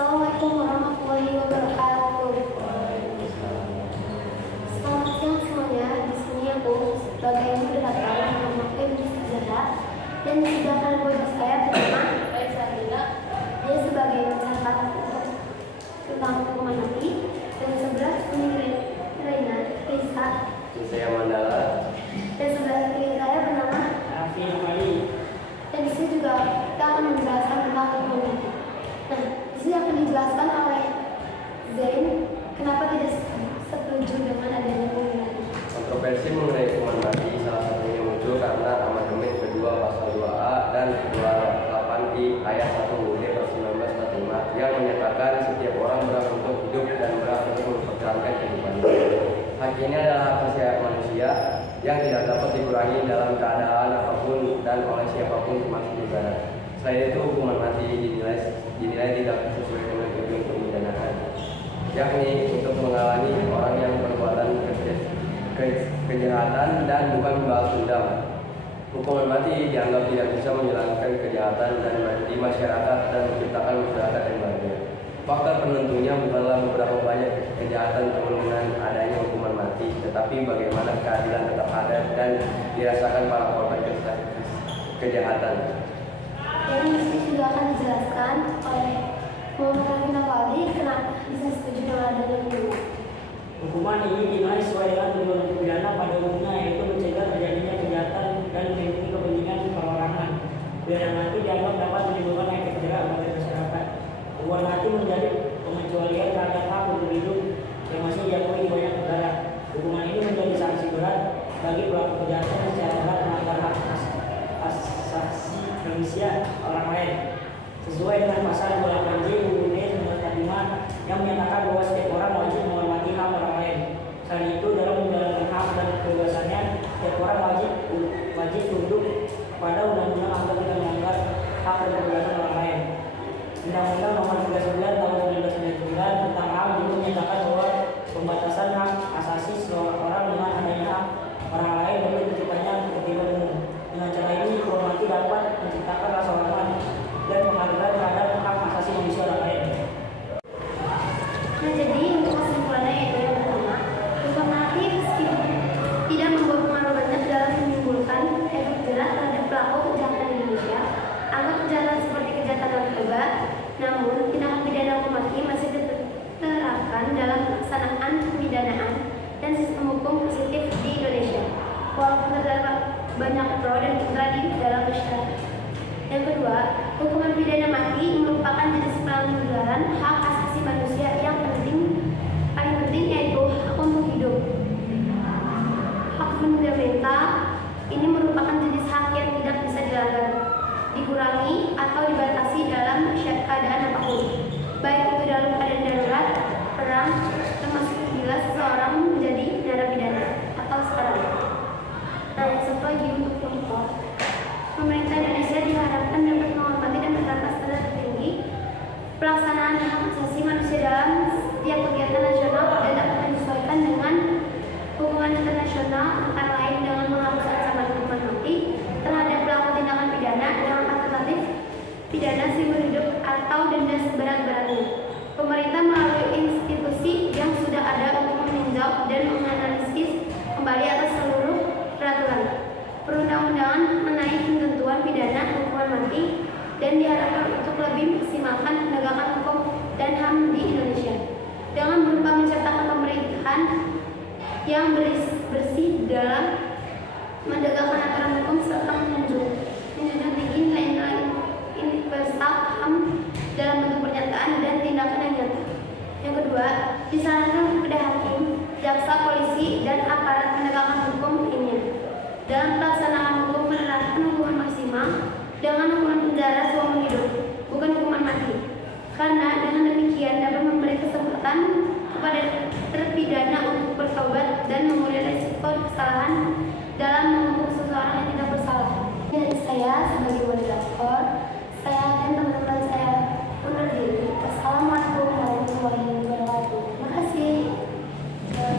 Assalamualaikum warahmatullahi wabarakatuh. Selamat siang semuanya. Di sini aku sebagai moderator nama Febri Zahra dan di sebelah kanan bawah saya bernama Aisyah. Dia sebagai pencatat tentang hukuman mati dan sebelah sini Raina Risa. Saya Mandala. Dan sebelah kiri saya bernama Raffi Amali. Dan di sini juga kita akan menjelaskan tentang hukuman mati. Nah, di sini akan dijelaskan oleh Zain kenapa tidak setuju dengan adanya hukuman mati. Kontroversi mengenai hukuman mati salah satunya muncul karena amandemen kedua pasal 2A dan 28 di ayat 1 UUD 1945 yang menyatakan setiap orang berhak untuk hidup dan berhak untuk mempertahankan kehidupannya. Hak ini adalah hak asasi manusia yang tidak dapat dikurangi dalam keadaan apapun dan oleh siapapun termasuk negara. Selain itu, hukuman mati dinilai tidak sesuai dengan tujuan pemidanaan, yakni untuk menghalangi orang yang perbuatan kejahatan dan bukan membalas dendam. Hukuman mati dianggap tidak bisa menghilangkan kejahatan dan di masyarakat dan menciptakan masyarakat yang bahagia. Faktor penentunya bukanlah beberapa banyak kejahatan dengan adanya hukuman mati, tetapi bagaimana keadilan tetap ada dan dirasakan para korban kejahatan. Dan di sini juga akan dijelaskan oleh Muhammad Raffi Nawali kenapa bisa setuju dengan adanya hukuman. Hukuman ini dinilai sesuai dengan tujuan pidana pada umumnya, yaitu mencegah terjadinya kejahatan dan melindungi kepentingan perorangan. Pidana mati dianggap dapat menimbulkan efek jerak bagi masyarakat. Hukuman mati menjadi pengecualian terhadap hak untuk hidup yang masih diakui di banyak negara. Hukuman ini menjadi sanksi berat bagi pelaku kejahatan yang secara berat melanggar hak asasi manusia orang lain. Sesuai dengan pasal 28J UUD 1945 yang menyatakan bahwa setiap orang wajib menghormati hak orang lain. Selain itu, dalam menjalankan hak dan kebebasannya, setiap orang wajib tunduk pada undang-undang agar tidak melanggar hak dan kebebasan orang lain. Undang-Undang Nomor 39 Tahun 1999 tentang HAM juga menyatakan bahwa pembatasan hak asasi seseorang dengan adanya hak orang lain dapat terciptanya ketertiban umum. Dengan cara ini, hukuman mati dapat menciptakan rasa hormat dan penghargaan terhadap hak asasi manusia orang lain. Nah, jadi untuk kesimpulannya yaitu yang pertama, hukuman mati meskipun tidak membawa pengaruh banyak dalam menimbulkan efek jerak terhadap pelaku kejahatan di Indonesia, anggap kejahatan seperti kejahatan narkoba, namun tindakan pidana hukuman mati masih diterapkan dalam pelaksanaan pemidanaan dan sistem hukum positif di Indonesia, walaupun terdapat banyak pro dan kontra di dalam masyarakat. Yang kedua, hukuman pidana mati merupakan jenis pelanggaran hak asasi manusia yang paling penting yaitu hak untuk hidup. Hak fundamental ini merupakan jenis hak yang tidak bisa dilanggar, dikurangi atau dibatasi dalam keadaan apapun, baik itu dalam keadaan darurat, perang, termasuk bila seseorang menjadi narapidana atau sekarang. Nah, yang satu lagi untuk contoh, pemerintah Indonesia diharapkan dapat menghormati dan menerapkan standar tertinggi pelaksanaan hak asasi manusia dalam setiap kegiatan nasional dan dapat menyesuaikan dengan hubungan internasional, antara lain dengan menghapus ancaman hukuman mati terhadap pelaku tindakan pidana dengan alternatif pidana seumur hidup atau denda seberat-beratnya. Pemerintah melalui institusi yang sudah ada untuk meninjau dan menganalisis kembali atas seluruh peraturan perundang-undangan mengenai ketentuan pidana hukuman mati dan diharapkan untuk lebih maksimalkan penegakan hukum dan HAM di Indonesia dengan berupa menciptakan pemerintahan yang bersih dalam menegakkan aturan hukum serta menjunjung tinggi nilai-nilai universal HAM dalam bentuk pernyataan dan tindakan yang nyata. Yang kedua, disarankan kepada hakim, jaksa, polisi, dan aparat penegakan hukum lainnya dalam pelaksanaan hukum menerapkan hukuman maksimal dengan hukuman penjara seumur hidup, bukan hukuman mati. Karena dengan demikian dapat memberi kesempatan kepada terpidana untuk bertobat dan mengurangi